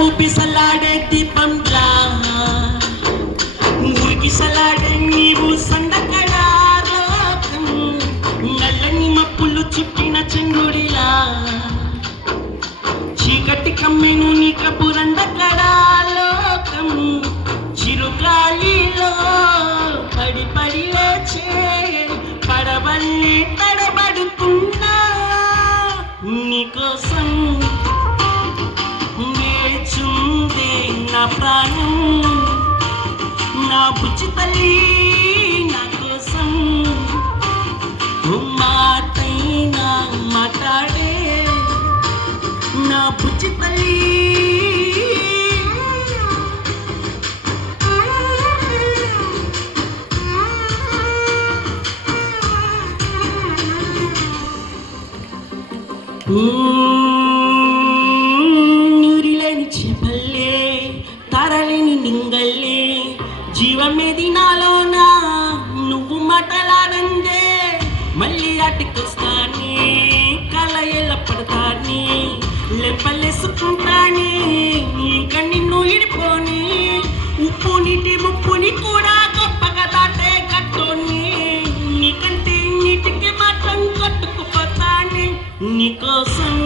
ఊపిసలాడే దీపంలా ఊగిసలాడే నీవు సందకడాలోకం నల్లని మప్పులు చుట్టిన చంద్రుడిలా చీకటి కమ్మెను నీ కపురందకడాలోకం చిరుగాలిలో పడి పడి లేచే పడవల్ని తడబడుతున్నా నీకోసం వేచుందే నా ప్రాణం నా బుజ్జి తల్లి నా కోసం మాటైనా మాట్లాడే నా బుజ్జి తల్లి నూరిలేని చేపల్లే తరలేని నింగల్లే జీవమేది నాలోనా నువ్వు మాటలాడందే మళ్ళీ అటుకొస్తానే కల ఎల్ల పడతానే లెప్పలేసుకుంటానే ఇంకా నిన్ను ఇడిపోని ఉప్పు నీటి ముప్పుని కూడా గొప్పగా దాటే కట్టోని నీకంటే నీటికి మాత్రం కట్టుకుపోతానే నీకోసం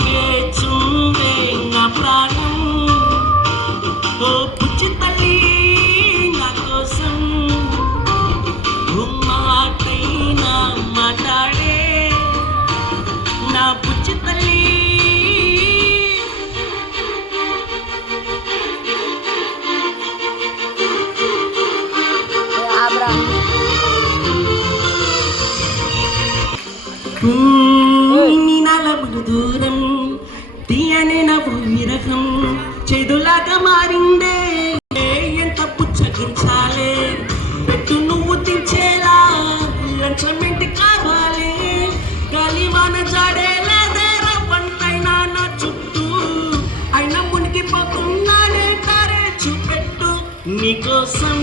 వేచుందే నా ప్రాణం ఓ బుజ్జి తల్లి నా కోసం మాటైనా మాట్లాడే నా బుజ్జి తల్లి నీ నలబడు దూరం తీయనే నవ్వు విరహం చెదులాగా మారిందే ఎంత పుచ్చగించాలే పెట్టు నువ్వు తెచ్చేలా లంచమెంటి కావాలి గాలివాన జాడేలాదే రవ్వంతైనా నా చుట్టూ అయినా మునిగిపోతున్నానే తారే చూపెట్టు నీకోసం